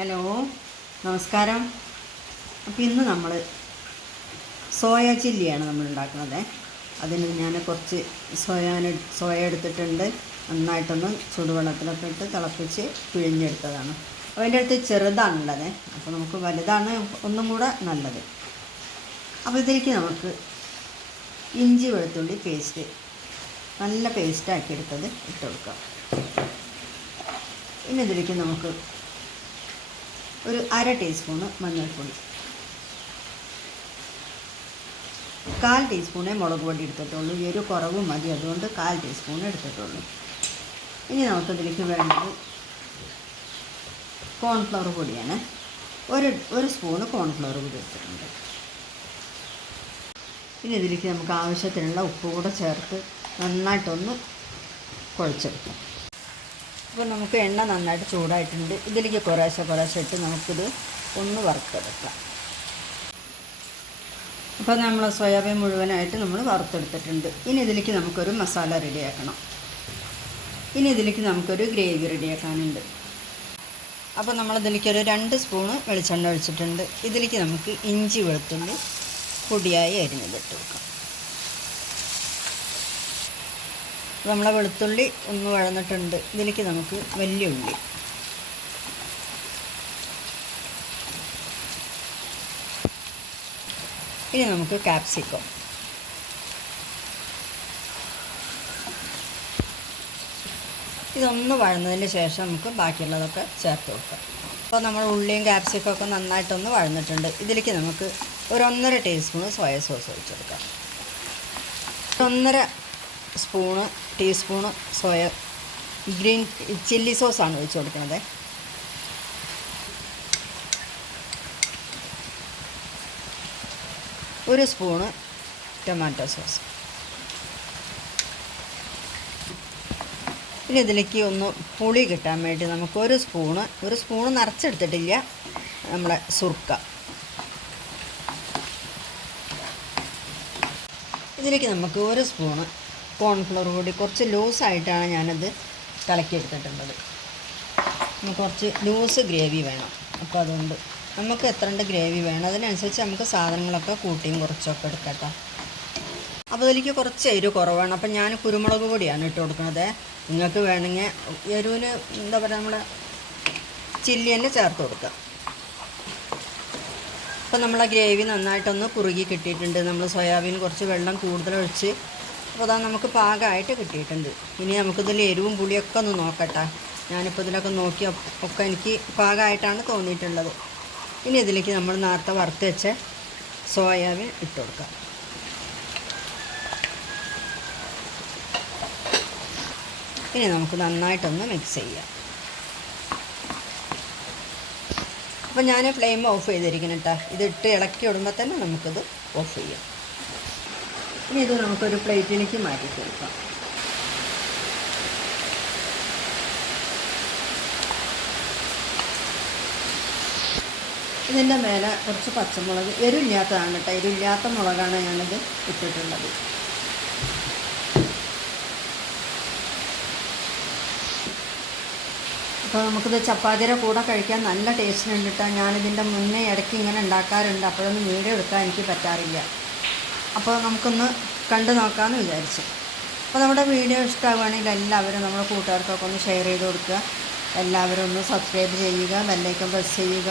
Hello, നമസ്കാരം. അപ്പോൾ ഇന്ന് നമ്മൾ സോയ ചില്ലിയാണ് നമ്മൾ ഉണ്ടാക്കുന്നത്. അതിന് ഞാൻ കുറച്ച് സോയ എടുത്തിട്ടുണ്ട്. നന്നായിട്ടൊന്ന് ചൂടുവെള്ളത്തിലൊക്കെ ഇട്ട് തിളപ്പിച്ച് പിഴിഞ്ഞെടുത്തതാണ്. അപ്പോൾ അതിൻ്റെ അടുത്ത് ചെറുതാണുള്ളത്, അപ്പോൾ നമുക്ക് വലുതാണ് ഒന്നും കൂടെ നല്ലത്. അപ്പോൾ ഇതിലേക്ക് നമുക്ക് ഇഞ്ചി വെളുത്തുള്ളി പേസ്റ്റ്, നല്ല പേസ്റ്റാക്കി എടുത്തത് ഇട്ട് കൊടുക്കാം. ഇനി ഇതിലേക്ക് നമുക്ക് ഒരു 1/2 ടീസ്പൂണ് മഞ്ഞൾപ്പൊടി, 1/4 ടീസ്പൂണേ മുളക് പൊടി എടുത്തിട്ടുള്ളൂ. എരിവ് കുറവ് മതി, അതുകൊണ്ട് 1/4 ടീസ്പൂൺ എടുത്തിട്ടുള്ളൂ. ഇനി നമുക്കിതിലേക്ക് വേണ്ടത് കോൺഫ്ലവർ പൊടിയാണ്. ഒരു സ്പൂണ് കോൺഫ്ലവർ പൊടി എടുത്തിട്ടുണ്ട്. ഇനി ഇതിലേക്ക് നമുക്ക് ആവശ്യത്തിനുള്ള ഉപ്പ് കൂടെ ചേർത്ത് നന്നായിട്ടൊന്ന് കുഴച്ചെടുക്കാം. അപ്പോൾ നമുക്ക് എണ്ണ നന്നായിട്ട് ചൂടായിട്ടുണ്ട്. ഇതിലേക്ക് കുറേശ്ശെ ഇട്ട് നമുക്കിത് ഒന്ന് വറുത്തെടുക്കാം. അപ്പോൾ നമ്മൾ സോയാബീൻ മുഴുവനായിട്ട് നമ്മൾ വറുത്തെടുത്തിട്ടുണ്ട്. ഇനി ഇതിലേക്ക് നമുക്കൊരു മസാല റെഡിയാക്കണം. ഇനി ഇതിലേക്ക് നമുക്കൊരു ഗ്രേവി റെഡിയാക്കാനുണ്ട്. അപ്പോൾ നമ്മളിതിലേക്കൊരു 2 സ്പൂണ് വെളിച്ചെണ്ണ ഒഴിച്ചിട്ടുണ്ട്. ഇതിലേക്ക് നമുക്ക് ഇഞ്ചി വെളുത്തുള്ളി പൊടിയായി അരിഞ്ഞതിട്ട് വെക്കാം. നമ്മളെ വെളുത്തുള്ളി ഒന്ന് വഴന്നിട്ടുണ്ട്. ഇതിലേക്ക് നമുക്ക് വലിയ ഉള്ളി, ഇനി നമുക്ക് ക്യാപ്സിക്കം, ഇതൊന്ന് വഴന്നതിന് ശേഷം നമുക്ക് ബാക്കിയുള്ളതൊക്കെ ചേർത്ത് വെക്കാം. അപ്പോൾ നമ്മൾ ഉള്ളിയും ക്യാപ്സിക്കം ഒക്കെ നന്നായിട്ടൊന്ന് വഴന്നിട്ടുണ്ട്. ഇതിലേക്ക് നമുക്ക് ഒരു 1.5 ടീസ്പൂൺ സോയ സോസ് ഒഴിച്ചെടുക്കാം. 1.5 ടീസ്പൂണ് ഗ്രീൻ ചില്ലി സോസാണ് ഒഴിച്ച് കൊടുക്കുന്നത്. ഒരു സ്പൂണ് ടൊമാറ്റോ സോസ്. ഇനി ഇതിലേക്ക് ഒന്ന് പുളി കിട്ടാൻ വേണ്ടി നമുക്ക് ഒരു സ്പൂണ് നിറച്ചെടുത്തിട്ടില്ല, നമ്മളെ സുർക്ക. ഇതിലേക്ക് നമുക്ക് ഒരു സ്പൂണ് കോൺഫ്ലവർ പൊടി, കുറച്ച് ലൂസായിട്ടാണ് ഞാനത് കലക്കിയെടുത്തിട്ടുള്ളത്. നമുക്ക് കുറച്ച് ലൂസ് ഗ്രേവി വേണം. അപ്പോൾ അതുകൊണ്ട് നമുക്ക് എത്രണ്ട് ഗ്രേവി വേണം അതിനനുസരിച്ച് നമുക്ക് സാധനങ്ങളൊക്കെ കൂട്ടിയും കുറച്ചൊക്കെ എടുക്കട്ടോ. അപ്പോൾ അതിലേക്ക് കുറച്ച് എരിവ് കുറവാണ്. അപ്പോൾ ഞാൻ കുരുമുളക് പൊടിയാണ് ഇട്ട് കൊടുക്കുന്നത്. നിങ്ങൾക്ക് വേണമെങ്കിൽ എരിവിന് എന്താ പറയുക, നമ്മുടെ ചില്ലി തന്നെ ചേർത്ത് കൊടുക്കുക. അപ്പോൾ നമ്മളെ ഗ്രേവി നന്നായിട്ടൊന്ന് കുറുകി കിട്ടിയിട്ടുണ്ട്. നമ്മൾ സോയാബീൻ കുറച്ച് വെള്ളം കൂടുതലൊഴിച്ച്, അപ്പോൾ അതാ നമുക്ക് പാകമായിട്ട് കിട്ടിയിട്ടുണ്ട്. ഇനി നമുക്കിതിൽ എരിവും പുളിയൊക്കെ ഒന്ന് നോക്കട്ടെ. ഞാനിപ്പോൾ ഇതിലൊക്കെ നോക്കി ഒക്കെ എനിക്ക് പാകമായിട്ടാണ് തോന്നിയിട്ടുള്ളത്. ഇനി ഇതിലേക്ക് നമ്മൾ നേരത്തെ വറുത്ത് വെച്ച സോയാബീൻ ഇട്ട് കൊടുക്കാം. ഇനി നമുക്ക് നന്നായിട്ടൊന്ന് മിക്സ് ചെയ്യാം. അപ്പോൾ ഞാൻ ഫ്ലെയിം ഓഫ് ചെയ്തിരിക്കണം കേട്ടോ. ഇതിട്ട് ഇളക്കി ഇടുമ്പോൾ തന്നെ നമുക്കിത് ഓഫ് ചെയ്യാം. ഇനി ഇത് നമുക്കൊരു പ്ലേറ്റിലേക്ക് മാറ്റി കൊടുക്കാം. ഇതിൻ്റെ മേലെ കുറച്ച് പച്ചമുളക്, എരിവില്ലാത്തതാണ് കേട്ടോ, എരിവില്ലാത്ത മുളകാണ് ഞാനിത് ഇട്ടിട്ടുള്ളത്. അപ്പോൾ നമുക്കിത് ചപ്പാത്തിയുടെ കൂടെ കഴിക്കാൻ നല്ല ടേസ്റ്റിനുണ്ട് കേട്ടോ. ഞാനിതിൻ്റെ മുന്നേ ഇടയ്ക്ക് ഇങ്ങനെ ഉണ്ടാക്കാറുണ്ട്, അപ്പോഴൊന്നും വീഡിയോ എടുക്കാൻ എനിക്ക് പറ്റാറില്ല. അപ്പോൾ നമുക്കൊന്ന് കണ്ടു നോക്കാമെന്ന് വിചാരിച്ചു. അപ്പോൾ നമ്മുടെ വീഡിയോ ഇഷ്ടമാവുകയാണെങ്കിൽ എല്ലാവരും നമ്മുടെ കൂട്ടുകാർക്കൊക്കെ ഒന്ന് ഷെയർ ചെയ്ത് കൊടുക്കുക. എല്ലാവരും ഒന്ന് സബ്സ്ക്രൈബ് ചെയ്യുക, ബെല്ലൈക്കൺ പ്രസ് ചെയ്യുക.